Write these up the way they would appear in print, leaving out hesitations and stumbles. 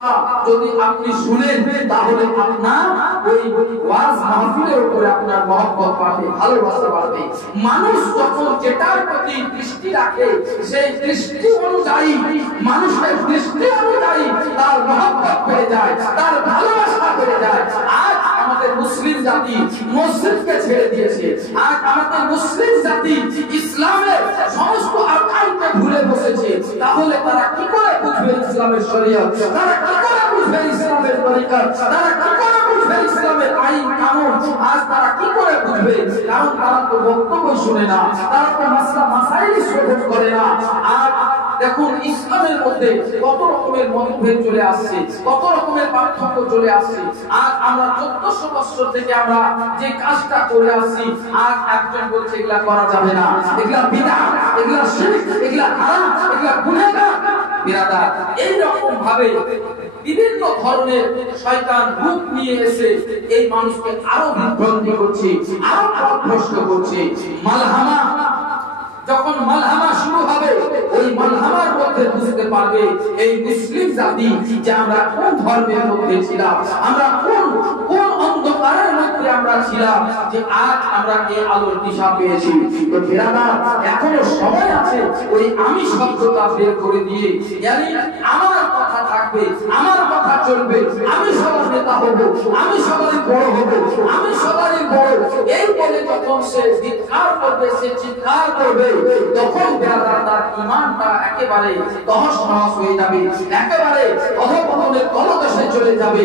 যদি আপনি শুনেন তাহলে আপনার ওই ওয়াজ মাহফিলের উপরে আপনার মহব্বত বাড়বে, ভালোবাসা বাড়বে। মানুষ যখন যেটার প্রতি দৃষ্টি রাখে সেই দৃষ্টি অনুযায়ী, মানুষের দৃষ্টি অনুযায়ী তার মহব্বত বেড়ে যায়, তার ভালোবাসা বেড়ে যায়। আজ আমাদের মুসলিম জাতি মসজিদকে ছেড়ে দিয়েছে। আজ আমাদের মুসলিম জাতি ইসলামের সমস্ত আরকানকে ভুলে বসেছে। তাহলে তারা কি করে বুঝবে ইসলামের শরীয়ত? তারা কি করে বুঝবে ইসলামের তরিকত? তারা কি করে বুঝবে ইসলামের আইন কানুন? আজ তারা কি করে বুঝবে? কারণ তারা তো বক্তব্য শুনে না, তারা তো মাসলা মাসাইল শ্রবণ করে না। আর দেখুন ইসলামের মধ্যে কত রকমের মতভেদ চলে আসছে, কত রকমের পার্থক্য চলে আসছে। আজ আমরা 1400 বছর থেকে আমরা যে কাজটা করে আসছি, আজ একজন বলছে এগুলা করা যাবে না, এগুলা বিদআত, এগুলা শিরক, এগুলা হারাম, এগুলা গুনাহগার। বিরাদার, এই রকম ভাবে বিভিন্ন ধরনের শয়তান রূপ নিয়ে এসে এই মানুষকে আরো বিভ্রান্তি করছে, আরো পথভ্রষ্ট করছে। মালহামা, যখন মালহামা শুরু হবে, ওই মালহামার মধ্যে বুঝতে পারবে এই মুসলিম জাতি যে আমরা কোন ধর্মের মধ্যে ছিলাম, আমরা কোন অন্ধকারের মধ্যে আমরা ছিলাম, যে আজ আমরা এই আলোর দিশা পেয়েছি। তো বিরাদার, এখনো সময় আছে ওই আমি শব্দটা বের করে দিয়ে, yani আমার কথা থাকবে, আমার কথা চলবে, আমি সবার নেতা হব, আমি সবারই বড় হব, আমি সবারই বড়, এই বলে যখন সে চিৎকার করবে, সে চিৎকার করবে, তখন বিরাদার তার ঈমানটা একেবারে তহস-নহস হয়ে যাবে, একেবারে অধঃপতনের তলদেশে চলে যাবে।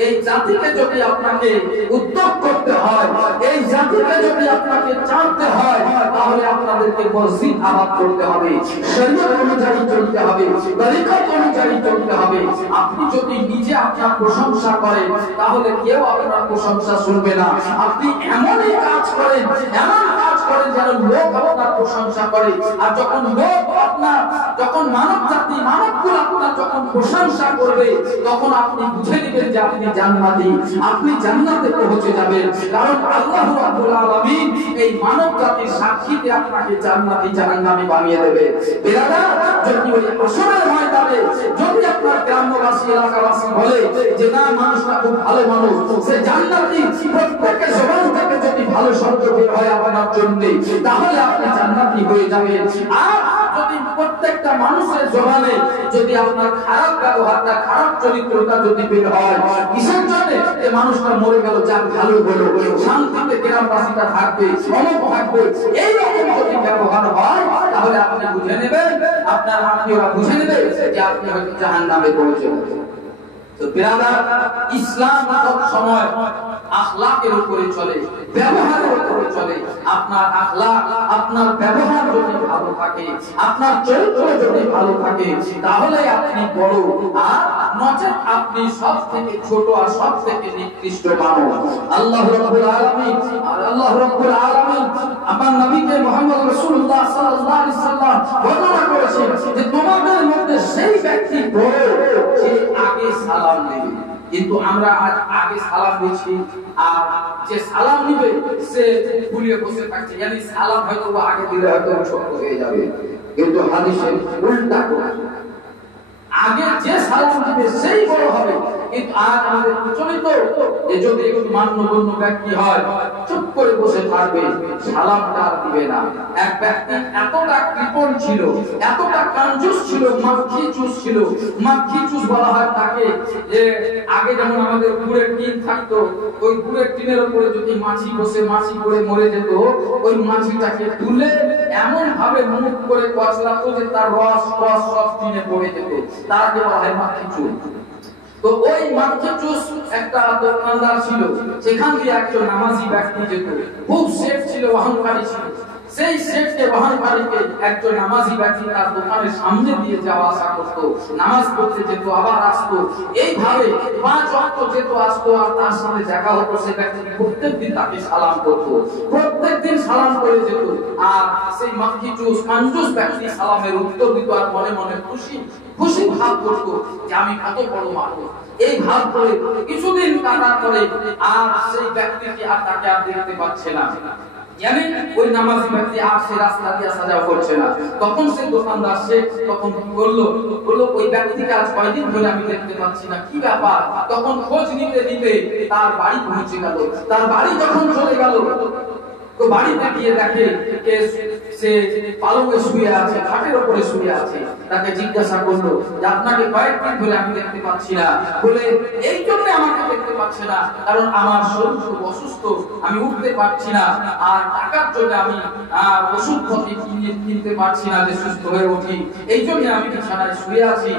এই জাতিকে যদি আপনাকে উদ্যোগ করতে হয়, এই জাতিকে যদি আপনাকে জানতে হয়, তাহলে আপনাদেরকে মসজিদ আবাদ করতে হবে, শরীয়ত অনুযায়ী চলতে হবে, তরিকত অনুযায়ী চলতে হবে। আপনি যদি নিজে আপনার প্রশংসা করেন, তাহলে কেউ আপনার প্রশংসা শুনবে না। আপনি এমনই কাজ করেন, এমন কাজ করেন যেন লোক আপনার প্রশংসা করে। আর যখন লোক আপনার, যখন মানব জাতি, মানবকুল আপনার যখন প্রশংসা করবে, তখন আপনি বুঝে নেবেন যে আপনি জান্নাতি, আপনি জান্নাতে পৌঁছে যাবেন। কারণ আল্লাহ রাব্বুল আলামিন এই মানব জাতির সাক্ষীতে আপনাকে জান্নাতি জাহান্নামী বানিয়ে দেবে। বিরাদার, যদি ওই হাসরের ময়দানে যদি আপনার গ্রামবাসী, এলাকাবাসী বলে যে না মানুষটা খুব ভালো মানুষ, সে জান্নাতি, প্রত্যেকের জবান থেকে যদি ভালো শব্দ বের হয় আপনার জন্য, তাহলে আপনি জান্নাতি হয়ে যাবেন। আর যদি প্রত্যেকটা মানুষের জবানে যদি আপনার খারাপ ব্যবহারটা, খারাপ চরিত্রটা যদি বের হয়, কিসের জন্য? এই মানুষটা মরে গেল, যার ভালো হলো, শান্তিতে গ্রামবাসীটা থাকবে, অমক থাকবে, এই রকম যদি ব্যবহার হয়, তাহলে আপনি বুঝে নেবেন, আপনার আত্মীয়রা বুঝে নেবে যে আপনি হয়তো জাহান্নামে পৌঁছে গেছেন। তো বিরাদার, ইসলাম সব সময় আখলাকের উপরে চলে, ব্যবহারের উপরে চলে। আপনার আখলাক, আপনার ব্যবহার যদি ভালো থাকে, আপনার চরিত্র যদি ভালো থাকে, তাহলে আপনি বড়, আর নচেত আপনি সব থেকে ছোট আর সব থেকে নিকৃষ্ট মানুষ। আল্লাহ রাব্বুল আলামিন আমার নবীকে মুহাম্মদ রাসূলুল্লাহ সাল্লাল্লাহু আলাইহি সাল্লাম বর্ণনা করেছেন যে তোমাদের মধ্যে সেই ব্যক্তি বড় যে আগে সালাম দেবে। কিন্তু আমরা আজ আগে সালাম দিচ্ছি, আর যে সালাম নিবে সে ভুলিয়ে বসে থাকছে, yani সালাম হয়তো আগে দিলে হয়তো ছোট হয়ে যাবে। কিন্তু হাদিসে উল্টা করে, আগে যে সালাম দিবে সেই বড় হবে। কিন্তু আজ আমাদের প্রচলিত যে যদি একটু মান্যগণ্য ব্যক্তি হয়, চুপ করে বসে থাকবে, সালামটা দিবে না। এক ব্যক্তি এতটা কৃপণ ছিল, এতটা কাঞ্জুস ছিল, মাখি-চুস ছিল। মাখি-চুস বলা হয় তাকে, যে আগে যেমন আমাদের গুড়ের টিন থাকতো, ওই গুড়ের টিনের উপরে যদি মাছি বসে মাছি করে মরে যেত, ওই মাছিটাকে তুলে এমন ভাবে মুখ করে কচলাতো যে তার রস সব টিনে পড়ে যেত, তাকে বলা হয় মাখি-চুস। তো ওই মাখি-চুস একটা দোকানদার ছিল, সেখান দিয়ে একজন নামাজি ব্যক্তি যেত, খুব শেখ ছিল, অহংকারী ছিল। সেই শেখকে, অহংকারীকে একজন নামাজি ব্যক্তি তার দোকানের সামনে দিয়ে যাওয়া আসা করতো, নামাজ পড়তে যেত, আবার আসতো, এইভাবে 5 ওয়াক্ত যেত, আসতো, আর তার সাথে দেখা হতো। সে ব্যক্তি প্রত্যেকদিন তাকে সালাম করতো, প্রত্যেকদিন সালাম করে যেত। আর সেই মাখি-চুস কাঞ্জুস ব্যক্তি সালামের উত্তর দিত, আর মনে মনে খুশি ভাব করতো যে আমি কত বড় মানুষ। এই ভাব করে কিছুদিন কাটার পরে আর সেই ব্যক্তিকে আর তাকে আর দেখতে পাচ্ছে না। यानी ওই নামাজি ব্যক্তি আর সে রাস্তা দিয়ে আসা যাওয়া করছে না। তখন সেই দোকানদার সে তখন কি করলো, বললো ওই ব্যক্তিকে আজ কয়দিন ধরে আমি দেখতে পাচ্ছি না, কি ব্যাপার? তখন খোঁজ নিতে নিতে তার বাড়ি পৌঁছে গেল। তার বাড়ি যখন চলে গেল, তো বাড়িতে গিয়ে দেখে সে পালঙ্কে শুয়ে আছে, খাটের উপরে শুয়ে আছে। তাকে জিজ্ঞাসা করলো যে আপনাকে কয়েকদিন ধরে আমি দেখতে পাচ্ছি না। বলে এই জন্য আমাকে দেখতে পাচ্ছে না, কারণ আমার শরীর খুব অসুস্থ, আমি উঠতে পারছি না, আর টাকার জন্য আমি ওষুধপত্র কিনতে পারছি না যে সুস্থ হয়ে উঠি, এই জন্য আমি বিছানায় শুয়ে আছি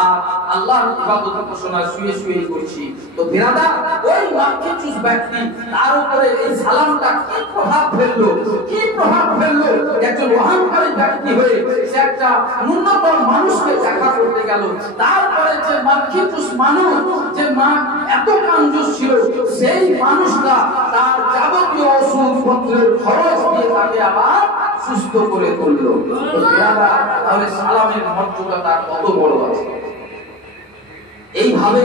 আর আল্লাহর ইবাদত উপাসনা শুয়ে শুয়ে করছি। তো বিরাদার, ওই মাখচুস ব্যক্তি তার উপরে এই সালামটা কি প্রভাব ফেললো, কি প্রভাব ফেললো? একজন অহংকারী ব্যক্তি হয়ে সে একটা ন্যূনতম মানুষকে দেখা করতে গেল। তারপরে যে মাখচুস মানুষ, যে এত কাঞ্জুস ছিল, সেই মানুষটা তার যাবতীয় ওষুধপত্রের খরচ দিয়ে তাকে আবার সুস্থ করে তুললো। তাহলে সালামের মর্যাদা তার কত বড় আছে। এইভাবে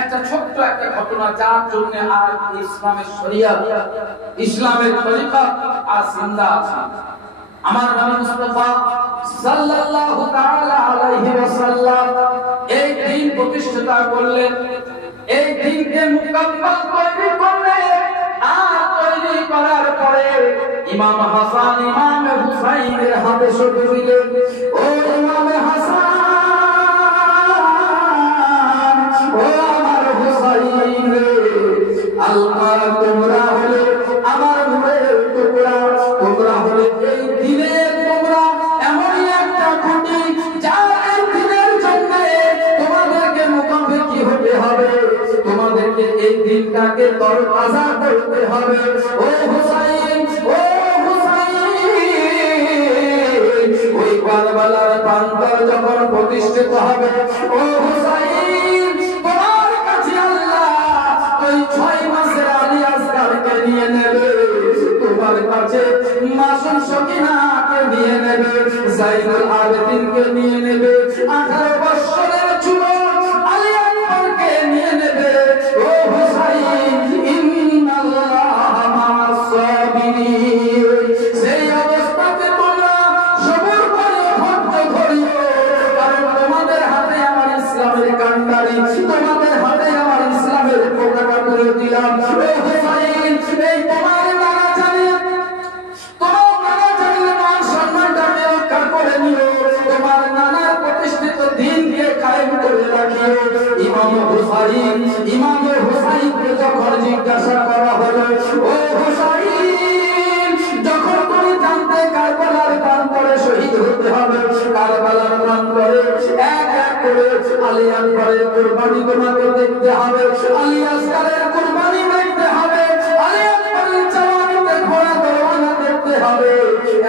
একটা ছোট্ট একটা ঘটনা, যার জন্য আর ইসলামের শরিয়ত, ইসলামের তরিকা আর জিন্দা আছে। আমার নবী মুস্তাফা সাল্লাল্লাহু তাআলা আলাইহি ওয়াসাল্লাম এই দিন প্রতিষ্ঠা করলেন, এই দিনকে মুকাম্মাল তৈরি করলেন। আর তৈরি করার পরে ইমাম হাসান ইমাম হুসাইনের হাতে সঁপে দিলেন, ও ইমাম হাসান, ও আমার হুসাইন, আল্লাহ তোমরা হলে আমার নূরের টুকরা, তোমরা হলে এই দিনের তোমরা এমনই একটা খুঁটি, যার এই দিনের জন্য তোমাদেরকে মুখাপেক্ষি হতে হবে, তোমাদেরকে এই দিনটাকে তরতাজা করতে হবে। ও হুসাইন, ও হুসাইন, ওই কারবালার প্রান্তর যখন প্রতিষ্ঠিত হবে, ও হুসাইন, তোমার কাছে আল্লাহ ওই 6 মাসের আলী আসগারকে নিয়ে নেবে, তোমার কাছে মাসুম সকিনাকে নিয়ে নেবে, জাইনুল আবেদিনকে নিয়ে নেবে, 18 বছরের যুবক আলী আকবরকে নিয়ে নেবে। ও হুসাইন, ইন্নাল্লাহ মা'আস সাবিরিন, সেই অবস্থাতে তোমরা সবর করিও, ধৈর্য ধরিও, কারণ তোমাদের হাতে আমার ইসলামের কান্ডারি, তোমাদের হাতে আমার ইসলামের পতাকা তুলে দিলাম। ও হুসাইন, এই তোমার নানা জানে, তোমার নানা জানলে মান সম্মানটাকে রক্ষা করে নিও, তোমার নানার প্রতিষ্ঠিত দিনকে কায়েম করে রাখিও। ইমাম হুসাইনকে যখন জিজ্ঞাসা করা হলো, ও হুসাইন, যখন তুমি জানতে কারবালার প্রান্তরে শহীদ হতে হবে, কারবালার প্রান্তরে এক এক করে আলী আকবরের কুরবানি তোমাকে দেখতে হবে, আলী আসগারের কুরবানি দেখতে হবে, আলী আকবরের জওয়ানিতে ঘোড়া দরওয়ানা দেখতে হবে,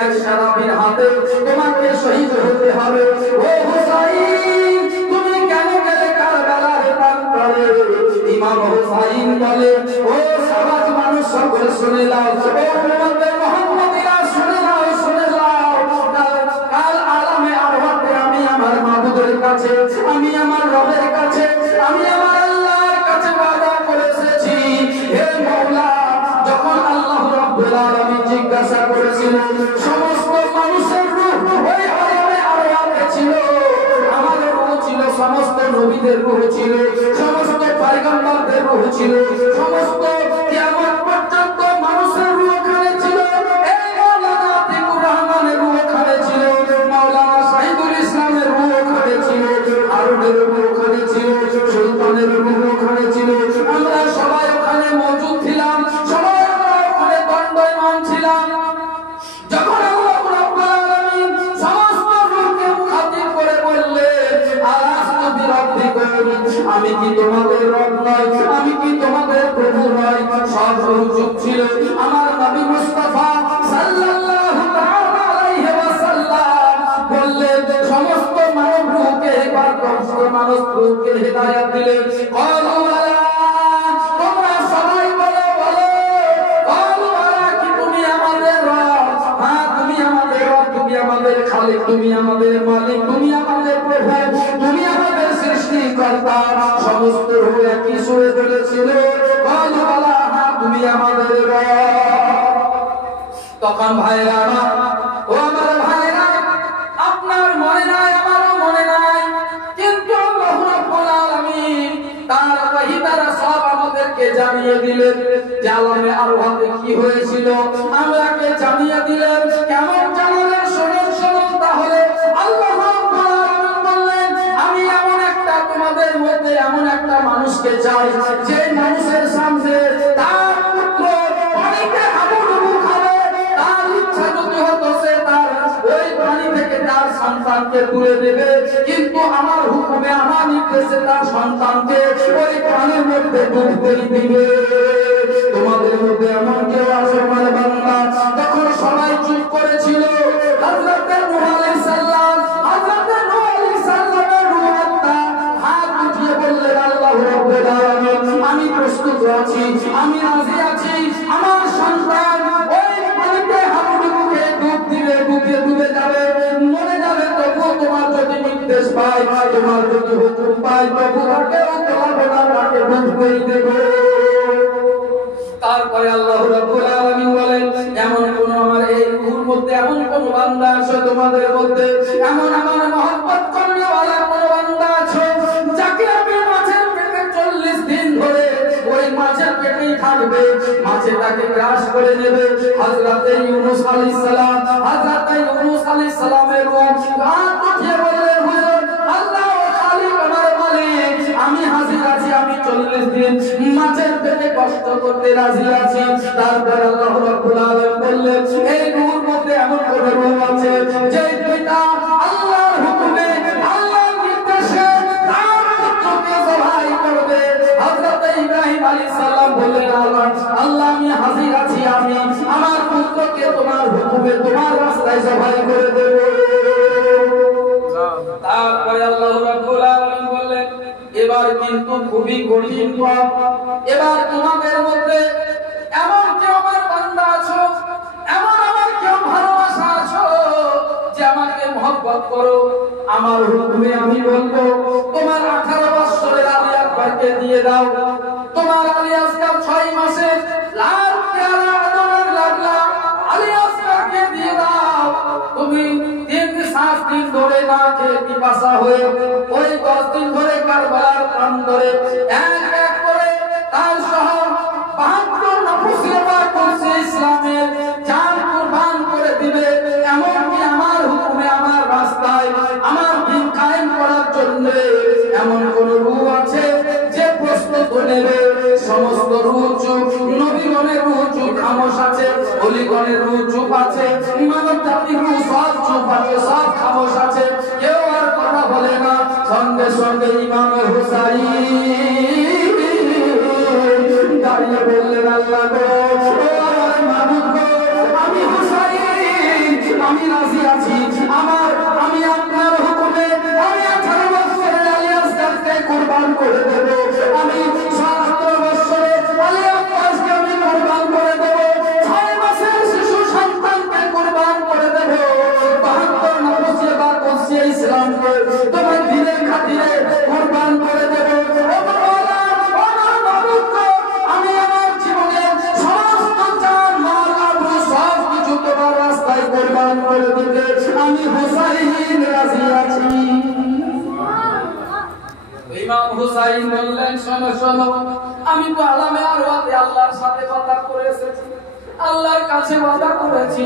এক সারাবির হাতে তোমাকে শহীদ হতে হবে। ও হুসাইন, তুমি কেন গেলে কারবালার প্রান্তরে? ইমাম হুসাইন বলে, ও সমাজ মানুষ সকলে শুনে নাও, ও উম্মতে মুহাম্মাদিরা শুনে নাও, শুনে নাও, কাল আলামে আরওয়াতে আমি আমার মাবুদের কাছে, আমি আমার রবের কাছে, আমি আমার আল্লাহর কাছে ওয়াদা করে এসেছি, হে মাওলা, যখন আল্লাহ রাব্বুল আলামিন জিজ্ঞাসা করেছিলেন, সমস্ত মানুষের রূহ ওই আলামে আরওয়াতে ছিল, আমার রূহ ছিল, সমস্ত নবীদের রূহ ছিল, সমস্ত পয়গম্বরদের রূহ ছিল, সমস্ত কিয়ামত পর্যন্ত মানুষের রূহ ওখানে ছিল। এই মাওলানা আতিকুর রহমানের রূহ ওখানে ছিল, মাওলানা শহীদুল ইসলামের রূহ ওখানে ছিল, আরবের রূহ ওখানে ছিল, সুলতানের রূহ ওখানে ছিল। আমরা সবাই ওখানে মওজুদ ছিলাম, সবাই আমরা ওখানে দণ্ডায়মান ছিলাম। যখন আল্লাহ রাব্বুল আলামিন সমস্ত রূহকে মুখাতিব করে বললেন, আলাস্তু বিরাব্বিকুম, আমি কি তোমাদের রব নয়, আমি কি তোমাদের প্রভু নয়? সব রূহ চুপ ছিল। আমার নবী মুস্তাফা সাল্লাল্লাহু তাআলা আলাইহি ওয়াসাল্লাম বললেন, সমস্ত মানব রূহকে একবার সমস্ত মানব রূহকে হেদায়েত দিলেন। ক্বালু আলা, তোমরা সবাই বলো, বলো, ক্বালু আলা, কি তুমি আমাদের রব? হ্যাঁ, তুমি আমাদের রব, তুমি আমাদের খালিক, তুমি আমাদের মালিক, তুমি আমাদের প্রভু, তুমি আমাদের সৃষ্টিকর্তা। সমস্ত রূহ একই সুরে বলেছিল, ক্বালু আলা, হ্যাঁ, তুমি আমাদের রব। তখন ভাইরা আমার, ও আমার ভাইরা, আপনার মনে নাই, আমারও মনে নাই, কিন্তু আল্লাহ রাব্বুল আলামিন তার ওহী দ্বারা সব আমাদেরকে জানিয়ে দিলেন যে আলামে আরওয়াতে কি হয়েছিল, আমরাকে জানিয়ে দিলেন। কেমন জানালেন? শুনুন শুনুন। তাহলে আল্লাহ রাব্বুল আলামিন বললেন, আমি এমন একটা তোমাদের মধ্যে এমন একটা মানুষকে চাই যে মানুষের সামনে তার পুত্র পানিতে হাবুডুবু খাবে, তার ইচ্ছা যদি হতো সে তার ওই পানি থেকে তার সন্তানকে তুলে দেবে, কিন্তু আমার হুকুমে আমার নির্দেশে তার সন্তানকে ওই পানির মধ্যে ডুবতে দিবে। তোমাদের মধ্যে এমন কেউ আছে আমার বান্দা? তখন সবাই চুপ করেছিল। হযরত নূহ আলাইহিস সালাম, হযরত নূহ আলাইহিস সালামের রূহ আত্মা হাত উঠিয়ে বললেন, আল্লাহ রাব্বুল আলামিন, আমি প্রস্তুত আছি, আমি রাজি আছি, আমার সন্তান ওই পানিতে হাবুডুবু খেয়ে ডুব দিবে, ডুবে যাবে, মরে যাবে, তবুও তোমার যদি নির্দেশ পাই, তোমার যদি হুকুম পাই, তবু তাকেও তোলাবো না, তাকে ডুবতেই দেব। তারপরে আল্লাহ রাব্বুল আলামিন বলেন, এমন কোন আমার এই রূহের মধ্যে এমন কোন বান্দা আছে তোমাদের মধ্যে, এমন আমার মহব্বত করনেওয়ালা কোন বান্দা আছে যাকে আমি মাছের পেটে 40 দিন ধরে ওই মাছের পেটেই থাকবে, মাছে তাকে গ্রাস করে নেবে। হযরত ইউনূস আলাইহিস সালাম, হযরত ইউনূস আলাইহিস সালামের রূহ হাত উঠিয়ে বললেন, হুজুর, আল্লাহ ও খালিক আমার মালিক, আমি হাজির আছি, আমি 40 দিন মাছের পেটে কষ্ট করতে রাজি আছি। তারপর আল্লাহ রাব্বুল আলামিন বললেন, এই রূহের মধ্যে এমন কোন রূহ আছে যে পিতা আল্লাহর হুকুমে, আল্লাহর নির্দেশে তার পুত্রকে জবাই করবে। হযরত ইব্রাহিম আলাইহিস সালাম বললেন, আল্লাহ আমি হাজির আছি, আমি আমার পুত্রকে তোমার হুকুমে তোমার রাস্তায় জবাই করে দেব। তারপরে আল্লাহ রাব্বুল আলামিন বললেন, এবার কিন্তু খুবই কঠিন পথ, এবার তোমাদের মধ্যে এমন কেউ আমার বান্দা আছো, এমন আমার কেউ ভালোবাসা আছো যে আমাকে মহব্বত করো, আমার হুকুমে আমি বলবো তোমার 18 বছরের আলী আকবরকে দিয়ে দাও, তোমার আলী আসগার 6 মাসের লাল পেয়ারা আদরের লাগলা আলী আসগারকে দিয়ে দাও। তুমি 3-7 দিন ধরে না খেয়ে পিপাসা হয়ে ওই 10 দিন ধরে কারবালার প্রান্তরে এক এক করে তার সহ 72 নফসে বা করছে ইসলামের জান কুরবান করে দিবে। এমনকি আমার হুকুমে, আমার রাস্তায়, আমার দিন কায়েম করার জন্য এমন কোন রূহ আছে যে প্রস্তুত নেবে? সমস্ত রূহ চুপ, নবীগণের রূহ চুপ, খামোশ আছে, ওলিগণের রূহ চুপ আছে, মানব জাতির রূহ সব চুপ আছে, সব খামোশ আছে, কেউ আর কথা বলে না। সঙ্গে সঙ্গে ইমাম হুসাইন দাঁড়িয়ে বললেন, আল্লাহ গো, আমার মাবুদ গো, আমি হুসাইন, আমি রাজি আছি, আমি আপনার হুকুমে আমি 18 বছরের আলী আসগারকে কুরবান করে দেব, আমি 77 বছরের আলী আব্বাসকে আমি কুরবান করে দেব, 6 মাসের শিশু সন্তানকে কুরবান করে দেব, 72 নফসে বা করছে ইসলামকে তোমার দিনের খাতিরে কুরবান করে দেব। আমি আমার জীবনের সমস্ত জান মাল আবরু সব কিছু তোমার রাস্তায় কুরবান করে দিতে আমি হুসাইন রাজি আছি। ইমাম হুসাইন বললেন, শোনো শোনো, আমি তো আলামে আরওয়াতে আল্লাহর সাথে কথা করে এসেছি, আল্লাহর কাছে ওয়াদা করেছি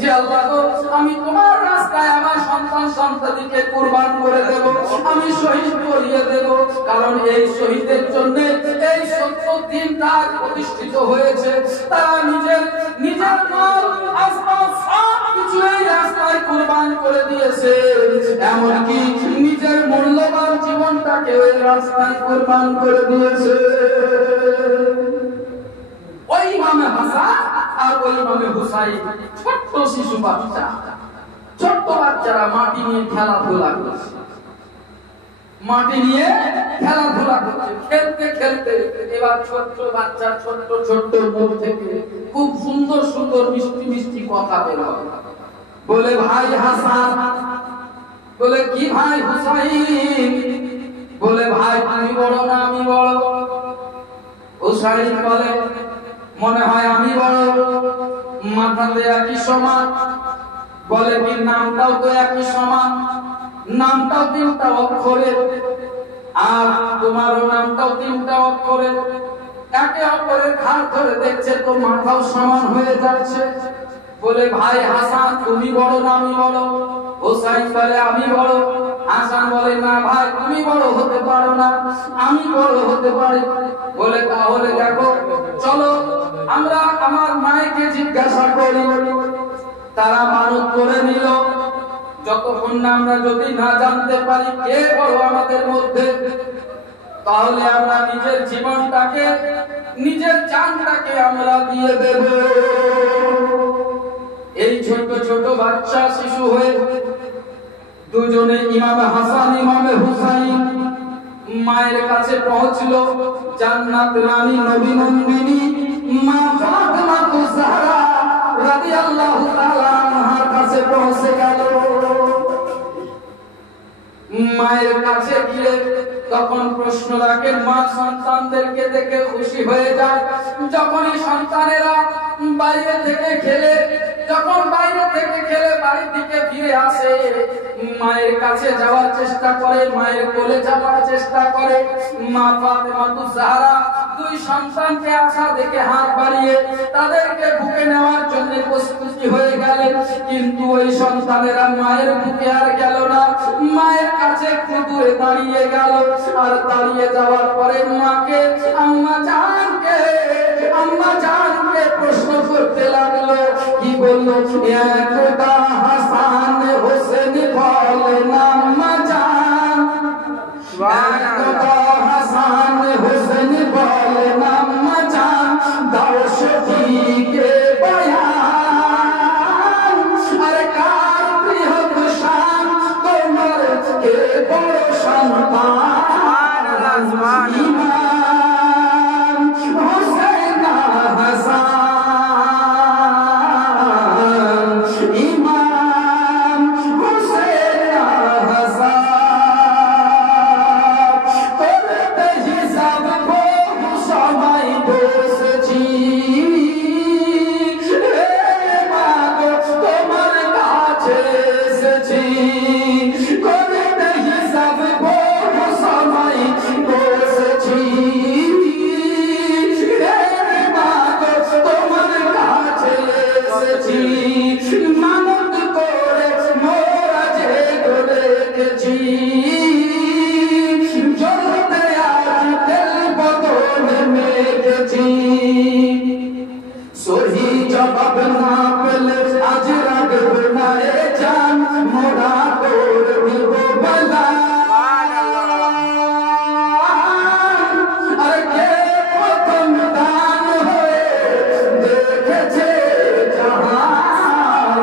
যে আল্লাহ গো, আমি তোমার রাস্তায় আমার সন্তান সন্ততিকে কুরবান করে দেব, আমি শহীদ করিয়ে দেব, কারণ এই শহীদের জন্য এই 70 দিন তার প্রতিষ্ঠিত হয়েছে, তারা নিজের মাল আসবাব সব কিছু এই রাস্তায় কুরবান করে দিয়েছে, এমনকি নিজের মূল্যবান জীবনটাকে ওই রাস্তায় কুরবান করে দিয়েছে। ওই ইমামে হাসান আর ওই ইমামে হুসাইন ছোট্ট শিশু বাচ্চা, ছোট্ট বাচ্চারা মাটি নিয়ে খেলাধুলা করছে, মাটি নিয়ে খেলাধুলা করছে, খেলতে খেলতে এবার ছোট্ট বাচ্চা ছোট্ট ছোট্ট মুখ থেকে খুব সুন্দর সুন্দর মিষ্টি মিষ্টি কথা বের হয়, বলে ভাই হাসান, বলে কি ভাই হুসাইন, বলে ভাই তুমি বড় না আমি বড়? হুসাইন বলে মনে হয় আমি বড়, মাথাতে একই সমান, বলে কি নামটাও তো একই সমান, নামটাও 3টা অক্ষরের, আর তোমারও নামটাও 3টা অক্ষরের। একে অপরের ঘাড় ধরে দেখছে তো মাথাও সমান হয়ে যাচ্ছে। বলে ভাই হাসান তুমি বড় না আমি বড়? হোসাইন বলে আমি বড়। হাসান বলে না ভাই তুমি বড় হতে পারো না, আমি বড় হতে পারি। বলে তাহলে দেখো চলো আমরা আমার মায়েকে জিজ্ঞাসা করি। তারা মানত করে নিল, যতক্ষণ না আমরা যদি না জানতে পারি কে বড় আমাদের মধ্যে, তাহলে আমরা নিজের জীবনটাকে নিজের জানটাকে আমরা দিয়ে দেব। এই ছোট ছোট বাচ্চা শিশু হয়ে দুজনে ইমাম হাসান ইমাম হুসাইন মায়ের কাছে পৌঁছলো। জান্নাত রানী নবী নন্দিনী মা ফাতেমা জাহরা রাদিয়াল্লাহু তাআলা আনহার কাছে পৌঁছে গেল। মায়ের কাছে গিয়ে তখন প্রশ্ন রাখেন, মা সন্তানদেরকে দেখে খুশি হয়ে যায়। যখনই সন্তানেরা বাইরে থেকে খেলে, যখন বাইরে থেকে খেলে বাড়ির দিকে ফিরে আসে, মায়ের কাছে যাওয়ার চেষ্টা করে, মায়ের কোলে যাওয়ার চেষ্টা করে। মা ফাতেমা জাহরা দুই সন্তানকে আসা দেখে হাত বাড়িয়ে তাদেরকে বুকে নেওয়ার জন্য প্রস্তুতি হয়ে গেলেন। কিন্তু ওই সন্তানেরা মায়ের বুকে আর গেল না, মায়ের কাছে একটু দূরে দাঁড়িয়ে গেল। আর দাঁড়িয়ে যাওয়ার পরে মাকে আম্মা জানকে প্রশ্ন করতে লাগলো। কি বললো? একদা হাসান হোসেন বলে না আম্মা জান, একদা হাসান হোসেন বলে না আম্মা জান, দাও সঠিকে বয়ান। আরে কার বৃহৎ শান তোমার, কে বড় সন্তান? ইমাম হোসেন হাসান, ইমাম হোসেন হাসান। করতে হিসাব বহু সময় বসেছি, তোমার কাছে এসেছি। করতে হিসাব বহু সময় বসেছি, তোমার কাছে এসেছি। মানত করে মোরা যে রেখেছি, জলতে আজ তেল বদলে মেখেছি। সহি জবাব না পেলে আজ রাখবে না এ জান, মোরা করে দিব বলা। আর কে প্রথম দান হয়ে দেখেছে জাহান,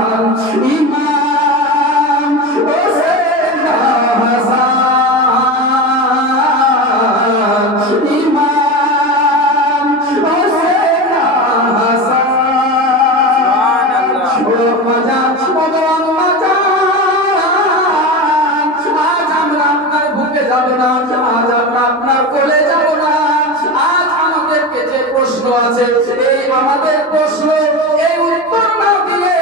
ইমাম হোসেন হাসান, ইমাম হোসেন হাসান। আজ আমরা আপনার বুকে যাব না, আজ আমরা আপনার কোলে যাব না। আজ আমাদেরকে যে প্রশ্ন আছে, এই আমাদের প্রশ্ন, এই উত্তর না দিয়ে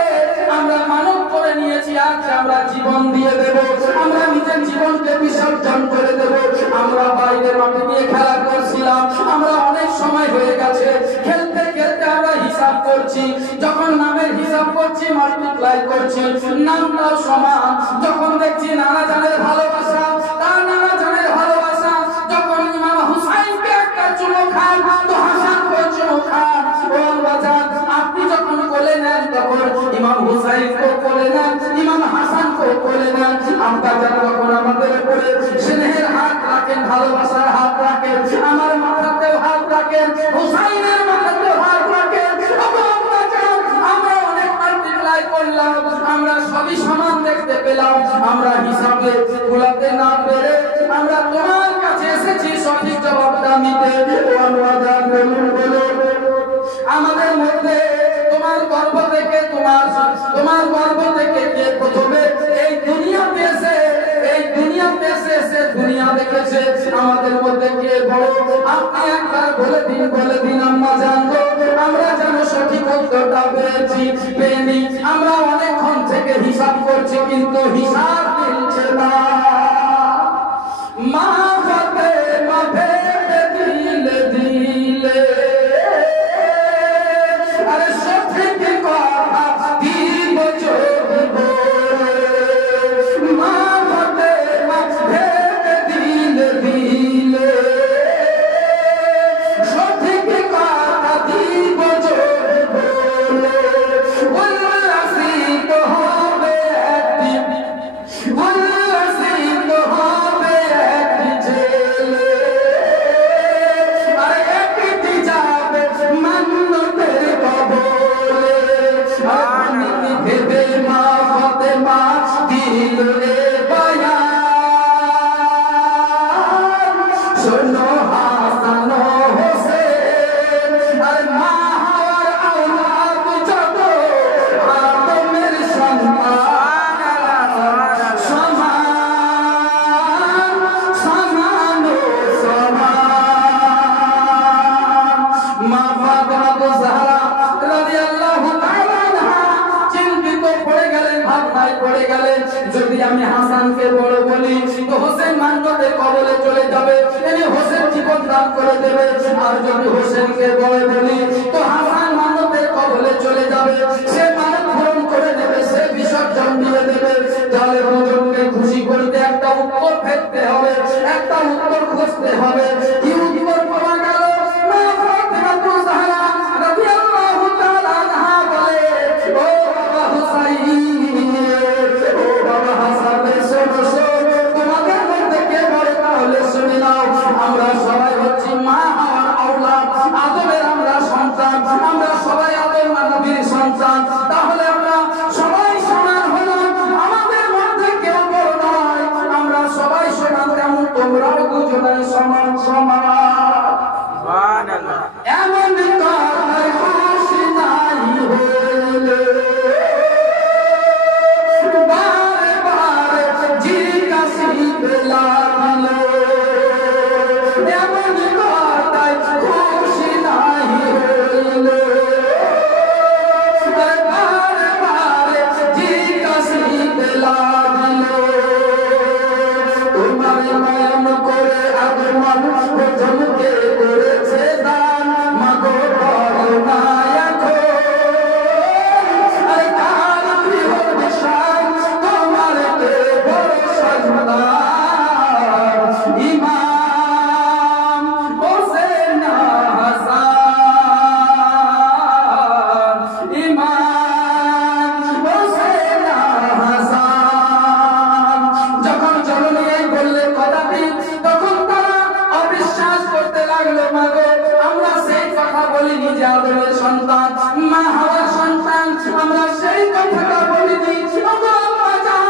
আমরা মানব করে নিয়েছি। আজ আমরা জীবন দিয়ে দেব, আমরা নিজের জীবনকে বিসর্জন করে দেব। আমরা বাইরে মাঠে নিয়ে খেলা করছিলাম, আমরা অনেক সময় হয়ে গেছে, খেলতে খেলতে আমরা হিসাব করছি। যখন নামের হিসাব করছি, মাল্টিপ্লাই করছি, নামটাও সমান। যখন দেখছি নানা জানের ভালোবাসা, তার নানা জানের ভালোবাসা। যখন ইমাম হুসাইনকে একটা চুমো খান, তো হাসানকে চুমো খান। ও বাজান, আপনি যখন কোলে নেন তখন ইমাম হুসাইনকে কোলে নেন, ইমাম হাসানকে কোলে নেন। আমরা যখন আমাদের উপরে স্নেহের হাত রাখেন, ভালোবাসার হাত রাখেন, আমার মাথাতেও হাত রাখেন, হুসাইনের মাথাতেও হাত রাখেন। আমরা অনেক মাল্টিপ্লাই করলাম, আমরা সবই সমান দেখতে পেলাম। আমরা হিসাবে ভুলাতে না পেরে আমরা তোমার কাছে এসেছি সঠিক জবাবটা নিতে। আমাদের মধ্যে তোমার গর্ভ থেকে তোমার গর্ভ থেকে কে প্রথমে এই দুনিয়াতে এসে দুনিয়া দেখেছে, আমাদের মধ্যে কে বড়? আপনি একবার বলে দিন আম্মা জান গো, আমরা যেন সঠিক উত্তরটা পেয়েছি। আমরা অনেকক্ষণ থেকে হিসাব করছি, কিন্তু হিসাব মিলছে না। মা ফাতেমা ভেবে দিলে দিলে, আরে সঠিক কথা দিব যদি বলে। মা ফাতেমা ভেবে দিলে দিলে, সঠিক কথা দিব যদি বলে। উল্লাসিত হবে একদিন, উল্লাসিত হবে একটি ছেলে, আর একটি যাবে মান্নতের কবরে। আপনি ভেবে মা ফাতেমা দিল এ বয়ান, শোনো হাসান হোসেন, আর মা হওয়ার আওলাদ যত আদমের সন্তান, সমান সমান সমান। মা ফাতেমা জাহরা রাদিয়াল্লাহু তাআলা আনহা চিন্তিত পড়ে গেলেন, ভাবনায় পড়ে গেলেন, যদি আমি হাসানকে বড় বলি তো হোসেন মান্নতের কবলে চলে যাবে, তিনি হোসেন জীবন দান করে দেবে। আর যদি হোসেনকে বড় বলি তো হাসান মান্নতের কবলে চলে যাবে, সে মানত পূরণ করে দেবে, সে বিসর্জন দিয়ে দেবে। তাহলে দুজনকে খুশি করতে একটা উত্তর ফেলতে হবে, একটা উত্তর খুঁজতে হবে। কি উত্তর পাওয়া গেল? মা ফাতেমা জাহরা রাদিয়াল্লাহু তাআলা আনহা বলে, ও বাবা হুসাইন, ও বাবা হাসান, শোনো শোনো, তোমাদের মধ্যে কে বড়? তাহলে শুনে নাও, আমরা সবাই হচ্ছি মা হওয়ার আওলাদ, আদমের আমরা সন্তান, আমরা সবাই আদম নবীর সন্তান। তাহলে আমরা সবাই সমান হলাম, আমাদের মধ্যে কেউ বড় নয়, আমরা সবাই সমান। তেমন তোমরাও দুজনেই সমান সমান। এমন কথায় খুশি নাই হইলে, বারে বারে জিজ্ঞাসিতে লাগলো। এমন কথায় খুশি নাই হইলে, বারে বারে জিজ্ঞাসিতে লাগলো। তোমার নয়ন করে আগে মানুষ প্রথমকে করেছে দান, মাগো বলো না এখন, আরে কার প্রিয় বিশাল তোমার কে বড় সন্তান, ইমাম হোসেন হাসান, ইমাম হোসেন হাসান। যখন জননী এই বললে কথাটি, তখন তারা অবিশ্বাস করতে লাগলো। মাগো, আমরা সেই কথা বলিনি যে আদমের সন্তান, মা হাওয়ার সন্তান, আমরা সেই কথাটা বলিনি। ওগো আম্মা জান,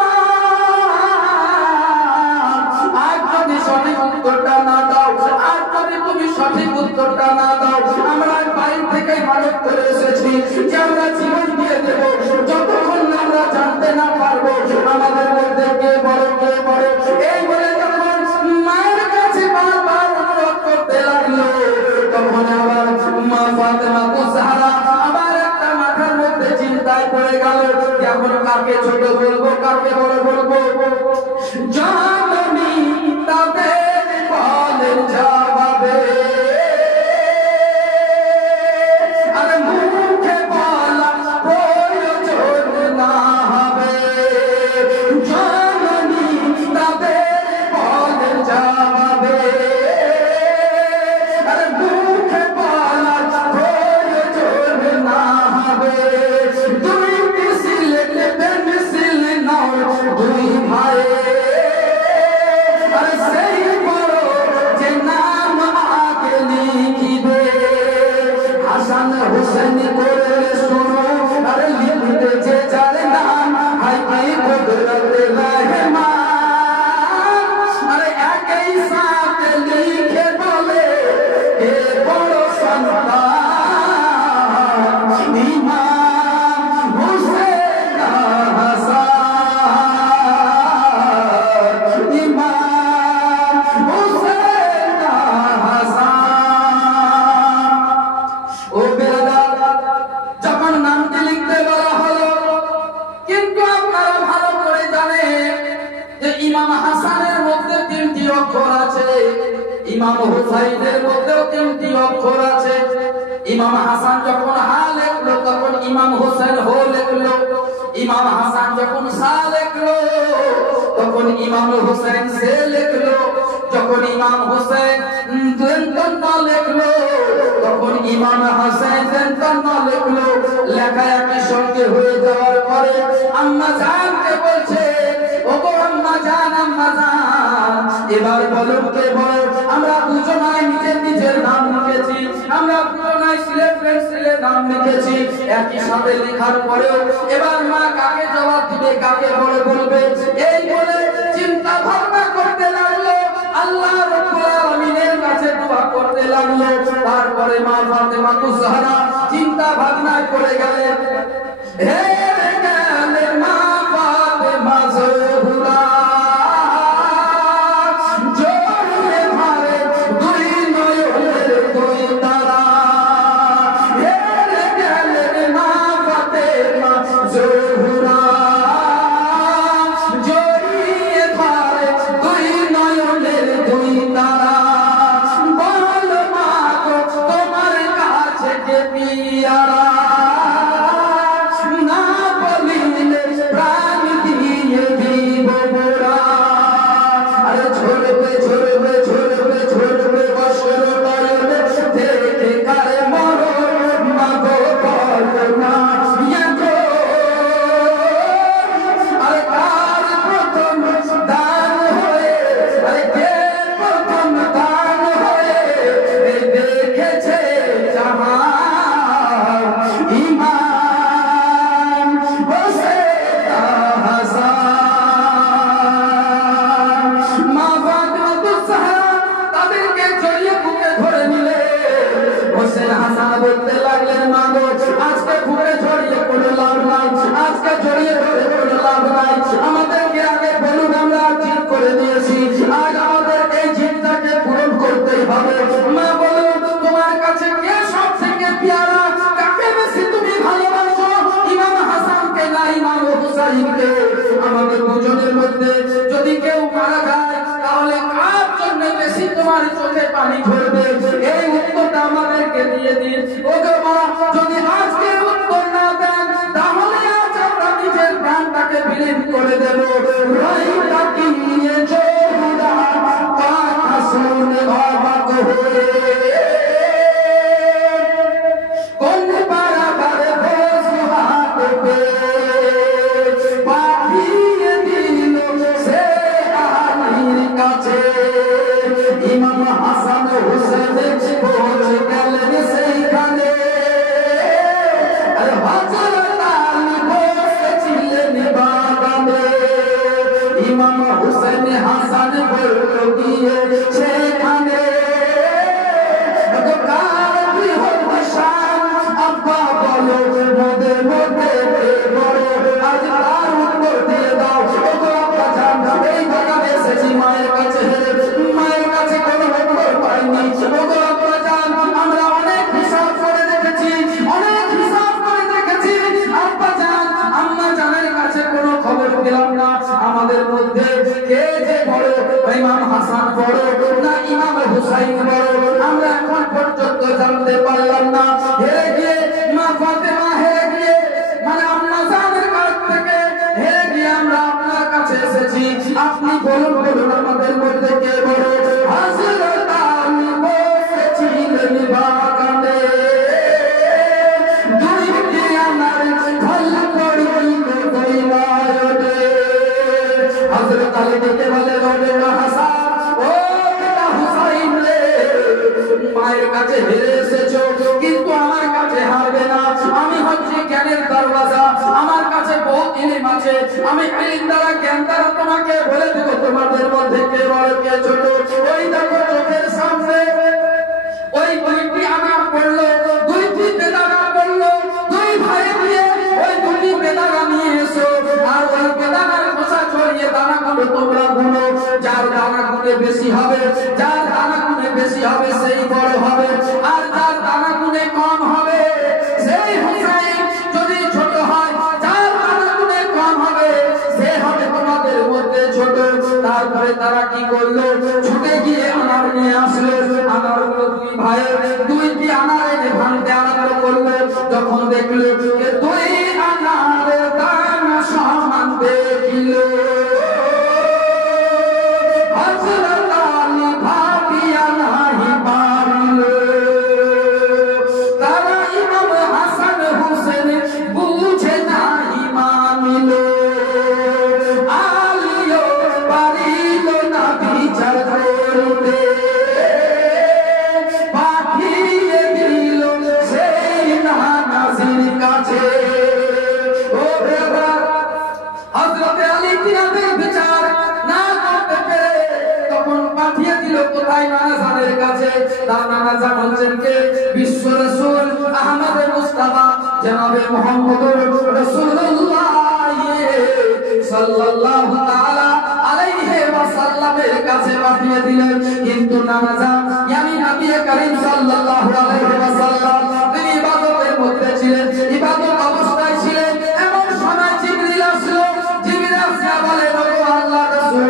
আর যদি সঠিক উত্তরটা না দাও, আর যদি তুমি সঠিক উত্তরটা না দাও, আমরা বাড়ি থেকে মানত করে এসেছি যে আমরা জীবন দিয়ে দেব, যতক্ষণ না আমরা জানতে না পারবো আমাদের মধ্যে কে বড় কে বড়। এই বলে যখন মায়ের কাছে বারবার অনুরোধ করতে লাগলো, তখন আবার মা ফাতেমা জাহরা আবার একটা মাথার মধ্যে চিন্তায় পড়ে গেল, এখন কাকে ছোট বলবো, কাকে বড় বলবো। জননী তাদের বলেন জবাবে, আর মুখে বলা প্রয়োজন না হবে। জননী তাদের ইমাম হুসাইনের মধ্যেও 3টি অক্ষর আছে। ইমাম হাসান যখন হা লিখলো তখন ইমাম হুসাইন হো লিখলো, ইমাম হাসান যখন সা লিখলো তখন ইমাম হুসাইন সে লিখলো, যখন ইমাম হুসাইন না লিখলো তখন ইমাম হাসান না লিখলো। লেখা একই সঙ্গে হয়ে যাওয়ার পরে আম্মা জানকে বলছে, ওগো আম্মা জান, আম্মা জান এবার বলো কে বলো, আমরা দুজনাই নিজের নাম লিখেছি, আমরা দুজনাই সিলের নাম লিখেছি। একই সাথে লেখার পরেও এবার মা কাকে জবাব দিবে, কাকে বলবে, এই বলে চিন্তা ভাবনা করতে লাগলো, আল্লাহ রাব্বুল আলামিনের কাছে দোয়া করতে লাগলো। তারপরে মা ফাতেমা তুজহারা চিন্তা ভাবনা করে গেলেন, হে গেলেন মা ফাতেমা জোহরা জোরে মারে দুই নয়নের দুই তারা, হে গেলেন মা ফাতেমা জোহরা জড়িয়ে ধরে দুই নয়নের দুই তারা। বল মা গো তোমার কাছে কে পিয়ারা, না বলিলে প্রাণ দিয়ে দিব মোরা। আরে ঝরবে ঝরবে ঝরবে ঝরবে বছর নয়নে দেখে কারে মরণ মা গো বল না গো। আরে কার প্রথম দান হয়ে, আরে কে প্রথম দান হয়ে দেখেছে জাহান, ইমাম হোসেন হাসান। মা ফাতেমা তুজহারা তাদেরকে জড়িয়ে বুকে ধরে নিলে হোসেন হাসান বলতে লাগলেন, মা গো আজকে বুকে জড়িয়ে কোনো লাভ নাই, আজকে জড়িয়ে ধরে কোনো লাভ নাই, আমাদেরকে আগে বলুন, আমরা ঠিক করে দিয়েছি, আজ আমাদের এই জিদটাকে পূরণ করতেই হবে। মা বলুন তোমার কাছে কে সব থেকে পেয়ারা, কাকে বেশি তুমি ভালোবাসো, ইমাম হাসানকে না ইমাম হুসাইনকে? আমাদের দুজনের মধ্যে যদি কেউ মারা যায় তাহলে কার জন্য বেশি তোমার চোখে পানি ঝরবে? এই উত্তরটা আমাদেরকে দিয়ে দিন। ওগো মা, যদি আজকে উত্তর না দেন তাহলে আজ আমরা নিজের প্রাণটাকে বিলীন করে দেব। রহিমটা কি নিয়ে জোহরা কথা শুনে অবাক হয়ে কোন বারাবারে বসু হাত পে পাঠিয়ে দিল সে আলীর কাছে। ইমাম হাসান হুসেন পৌঁছে গেলেন সেইখানে, হযরত আলী বসেছিলেন বাগানে। ইমাম হুসেন হাসান বলল গিয়ে সেখানে, আব্বা বলো মোদের মধ্যে বড়, আজ তার উত্তর দিয়ে দাও। ওগো আব্বা জান, এই বাগানে এসেছি মায়ের কাছে, মায়ের কাছে কোনো উত্তর পাইনি। ওগো আব্বা জান, আমরা অনেক হিসাব করে দেখেছি, অনেক হিসাব করে দেখেছি, আব্বা জান আম্মা জানের কাছে কোনো খবর পেলাম না। আমাদের মধ্যে কে যে বড়, ইমাম হাসান বড় না ইমাম হুসাইন বড়, আমরা এখন পর্যন্ত জানতে পারলাম না। হেরে গিয়ে মা ফাতেমা, হেরে গিয়ে মানে আম্মা জানের কাছ থেকে হেরে গিয়ে আমরা আপনার কাছে এসেছি, আপনি বলুন বলুন আমাদের মধ্যে কে বড়? হযরত আলী বসেছিলেন বাগানে, দুইটি আনার ফল পড়িল দুই নয়নে। হযরত আলী ডেকে বলে, ওরে হাসান, ও বেটা হুসাইন রে, মায়ের কাছে হেরে এসেছো কিন্তু আমার কাছে হারবে না। আমি হচ্ছি জ্ঞানের দরওয়াজা, আমার কাছে বহুত ইলম আছে, আমি ইলম দ্বারা জ্ঞান দ্বারা তোমাকে বলে দেব তোমাদের মধ্যে কে বড় কে ছোট। ওই দেখো চোখের সামনে ওই দুইটি আনা পড়লো, দুইটি বেদানা পড়লো, দুই ভাই দিয়ে ওই দুটি বেদানা নিয়ে এসো, আর ওই বেদানার খোসা ছড়িয়ে দানাগুলো তোমরা গুনো, যার দানা গুনে বেশি হবে, যার দানা গুনে বেশি হবে সেই বড় হবে, আর যার দানা গুনে কম হবে সেই হুসাইন। যদি ছোট হয়, যার দানা গুনে কম হবে সে হবে তোমাদের মধ্যে ছোট। তারপরে তারা কি করলো, ছুটে গিয়ে আনার নিয়ে আসে। আসলো, আনারগুলো দুই ভাইয়ের দুইটি আনার এনে ভাঙতে আরম্ভ করলো। যখন দেখলো দুই আনারের দাম সমান দেখিল, হযরত আলী ভাবিয়া নাহি পারিল। তারা ইমাম হাসান হোসেন বুঝে নাহি মানিল, আলীও পারিল না বিচার করতে, পাঠিয়ে দিল সেই নানাজির কাছে। ও ব্রাদার, হযরত আলী তিনাদের বিচার না করতে পেরে তখন পাঠিয়ে দিল কোথায়? নানাজানের কাছে। তার নানাজান হচ্ছেন কে? বিশ্ব রাসূল আহমদ মুস্তাফা জনাবে মুহাম্মদুর রাসূলুল্লাহ সাল্লাল্লাহু তাআলা আলাইহি ওয়াসাল্লামের কাছে পাঠিয়ে দিলেন। কিন্তু নানাজান ইয়ানি নবী করিম সাল্লাল্লাহু আলাইহি ওয়াসাল্লাম তিনি ইবাদতের মধ্যে ছিলেন, ইবাদত অবস্থায় ছিলেন। এমন সময় জিবরিল আসলো। জিবরিল আসে বলে, ও আল্লাহর রাসূল,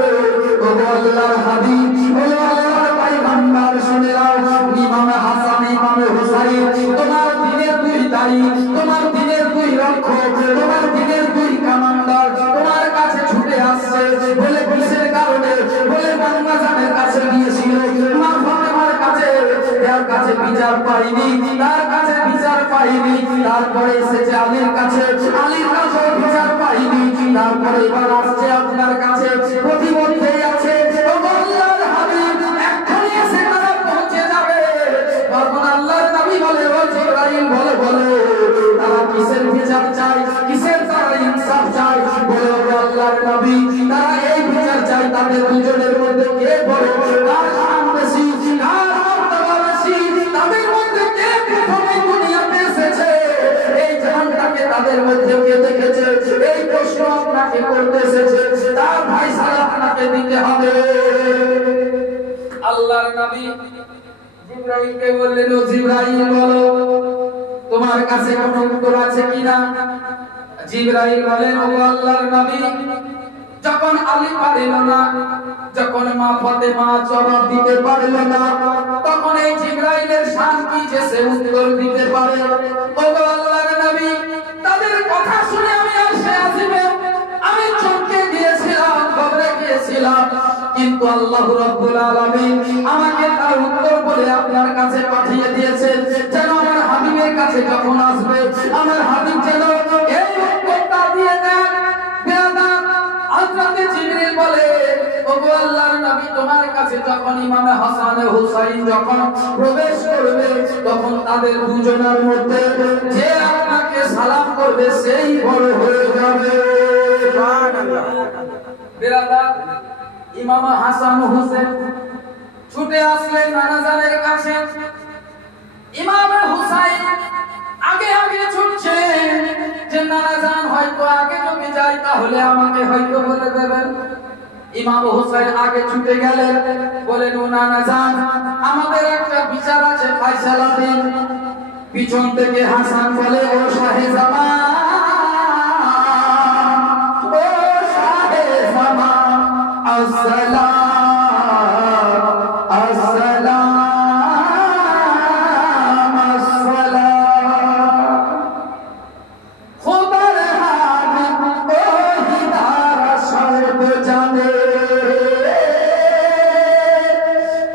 ও আল্লাহর হাবিব, ও আল্লাহর পয়গম্বর, শুনে নাও, ইমাম হাসান ইমাম হুসাইন তোমার দিনের দুই দায়ী, তোমার দিনের দুই রক্ষক, তোমার দিনের দুই কমান্ডার তোমার কাছে ছুটে আসছে। বলে কিসের কারণে? বলে নানাজানের কাছে গিয়েছিল, মা ফাতেমার কাছে, তার কাছে বিচার পাইনি, তার কাছে বিচার পাইনি। তারপরে এসেছে আলীর কাছে, আলীর কাছে বিচার পাইনি। তারপরে এবার আসছে আপনার কাছে, প্রতিমধ্যে আছে। ও আল্লাহর হাবিব, এক্ষুনি এসে তারা পৌঁছে যাবে। তখন আল্লাহর নবী বলে, ও জিবরাইল বলে, বলো তারা কিসের বিচার চায়, কিসের তারা ইনসাফ চায়? বলে, ও আল্লাহর নবী, তারা এই বিচার চায় তাদের দুজনের মধ্যে কে বড়, কার শান বেশি, কার মর্যাদা বেশি, তাদের মধ্যে কে প্রথমে দুনিয়াতে এসেছে, এই জাহানটাকে তাদের মধ্যে কে দেখেছে, এই প্রশ্ন আপনাকে করতে এসেছে। তার ফয়সালা আপনাকে দিতে হবে। আল্লাহর নবী জিবরাইলকে বললেন, ও জিবরাইল বলো তোমার কাছে কোনো উত্তর আছে কিনা? জিবরাইল বলেন, ও আল্লাহর নবী, যখন আলী পারিল না, যখন মা ফাতেমা জবাব দিতে পারল না, তখন এই জিবরাইলের শান কি যে সে উত্তর দিতে পারে? ও আল্লাহর নবী, তাদের কথা শুনে আমি আসে আসিবে আমি চমকে গিয়েছিলাম, ঘবরে গিয়েছিলাম, কিন্তু আল্লাহ রাব্বুল আলামিন আমাকে তার উত্তর বলে আপনার কাছে পাঠিয়ে দিয়েছেন, যেন আমার হাবিবের কাছে যখন আসবে আমার হাবিব যেন এই উত্তরটা দিয়ে দেন। বেয়াদব হযরত জিবরিল বলে, ও আল্লাহর নবী, তোমার কাছে যখন ইমাম হাসান হুসাইন যখন প্রবেশ করবে, তখন তাদের দুজনের মধ্যে যে আপনাকে সালাম করবে সেই বড় হয়ে যাবে। সুবহানাল্লাহ। বেয়াদব ইমাম হাসান হুসেন ছুটে আসলেন নানাজানের কাছে। ইমাম হুসাইন আগে আগে ছুটছে যে নানাজান হয়তো আগে যদি যাই তাহলে আমাকে হয়তো বলে দেবেন। ইমাম হুসাইন আগে ছুটে গেলেন, বলেন, ও নানাজান, আমাদের একটা বিচার আছে, ফয়সালা দিন। পিছন থেকে হাসান বলে, ও শাহে জামান, ও শাহে জামান, আসসালাম আসসালাম আসসালাম। খোদার হাবিব ওহি তারা সর্ব জানে,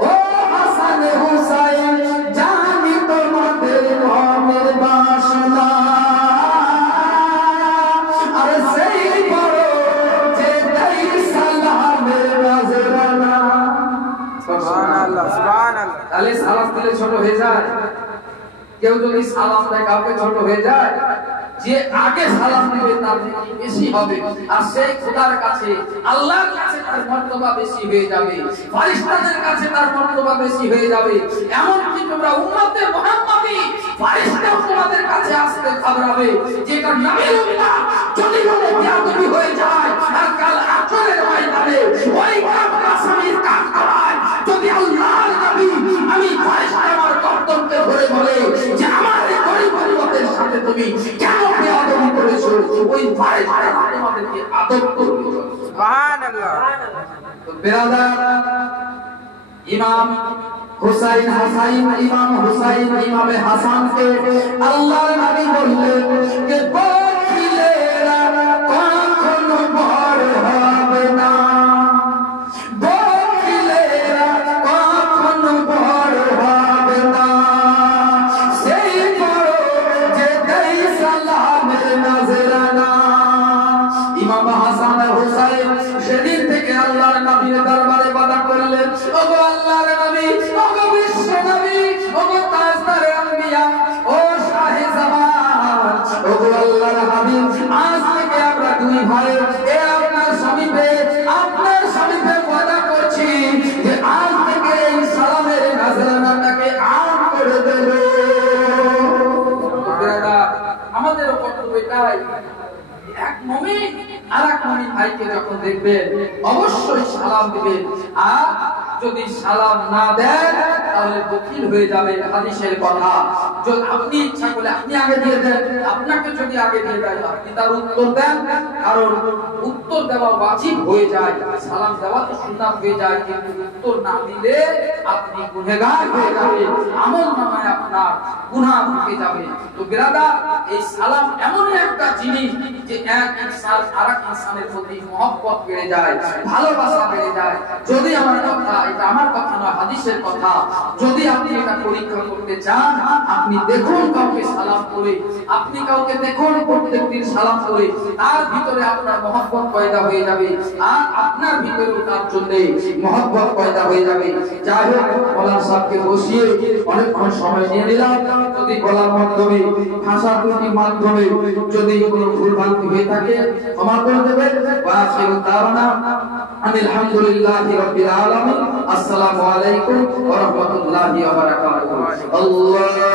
ও হাসান হুসাইন জানি তোমাদের মনের বাসনা, আর সেই বড় যে দেই সালামের নজরানা। সুবহানাল্লাহ, সুবহানাল্লাহ। তাহলে সালাম দিলে ছোট হয়ে যায়? কেউ যদি সালাম দেয় কাউকে ছোট হয়ে যায়? যে আগে সালাম দিবে তার বেশি হবে, আর সেই খোদার কাছে আল্লাহর কাছে তার মর্যাদা বেশি হয়ে যাবে, ফেরেশতাদের কাছে তার মর্যাদা বেশি হয়ে যাবে। এমন কি তোমরা উম্মতে মুহাম্মাদি ফেরেশতাও তোমাদের কাছে আসতে ঘাবড়াবে, যেটা নবীর উম্মাহ যদি বলে বেয়াদবি হয়ে যায়, আর কাল আখেরের ময়দানে ওই কাফের আসামির কাজ করায় যদি আল্লাহর নবী আমি ফেরেশতা আমার কর্তব্য ধরে বলে যে আমার এই গরিব উম্মতের সাথে তুমি কেন বেয়াদবি করেছো, ওই ফেরেশতা তোমাদেরকে আদব করবে। সুবহানাল্লাহ। তো বেরাদার, ইমাম হুসাইন হাসাইন ইমাম হুসাইন ইমামে হাসানকে আল্লাহর নবী বললেন যে বখিলেরা কখনো বড় হবে না, বখিলেরা কখনো বড় হবে না, সেই বড় যে দেয় সালামের নজরানা। ইমাম হাসান আর হুসাইন সেদিন থেকে আল্লাহর নবীর দরবারে বাদা করলেন, ওগো আল্লাহর নবী, ওগো বিশ্ব নবী, ওগো তাজদারে আম্বিয়া, ও শাহে জামান, ওগো আল্লাহর হাবিব, আজ থেকে আমরা দুই ভাই এ আপনার সমীপে ওয়াদা করছি যে আজ থেকে এই সালামের নজরানাটাকে আম করে দেব। আমাদের কর্তব্য এটাই, এক মুমিন আরেক মুমিন ভাইকে যখন দেখবেন অবশ্যই সালাম দিবেন, আর যদি সালাম না দেন তাহলে বখিল হয়ে যাবে। হাদিসের কথা, যদি আপনি ইচ্ছা করলে আপনি আগে দিয়ে দেন, আপনাকে যদি আগে দিয়ে দেন আপনি তার উত্তর দেন, কারণ উত্তর দেওয়া ওয়াজিব হয়ে যায়, সালাম দেওয়া তো সুন্নাত হয়ে যায়, কিন্তু উত্তর না দিলে আপনি গুনাহগার হয়ে যাবেন, আমলনামায় আপনার গুনাহ ঢুকে যাবে। তো বিরাদার, এই সালাম এমনই একটা জিনিস যে এক ইনসান আরেক ইনসানের প্রতি মহব্বত বেড়ে যায়, ভালোবাসা বেড়ে যায়। যদি আমার কথা, এটা আমার কথা নয়, হাদিসের কথা, যদি আপনি এটা পরীক্ষা করতে চান, আপনি দেখুন কাউকে সালাম করে, আপনি কাউকে দেখুন প্রত্যেকদিন সালাম করে, তার ভিতরে আপনার মহব্বত পয়দা হয়ে যাবে, আর আপনার ভিতরে তার জন্য মহব্বত পয়দা হয়ে যাবে। যাই হোক, মৌলানা সাহেবকে বসিয়ে অনেকক্ষণ সময় নিয়ে নিলাম। যদি বলার মাধ্যমে, ভাষা ত্রুটির মাধ্যমে যদি কোনো ভুলভ্রান্তি হয়ে থাকে ক্ষমা করে দেবেন। ওয়া আখিরু দাওয়ানা আলহামদুলিল্লাহি রাব্বিল আলামিন। আসসালামু আলাইকুম ওয়া রাহমাতুল্লাহি ওয়া বারাকাতুহু। আল্লাহ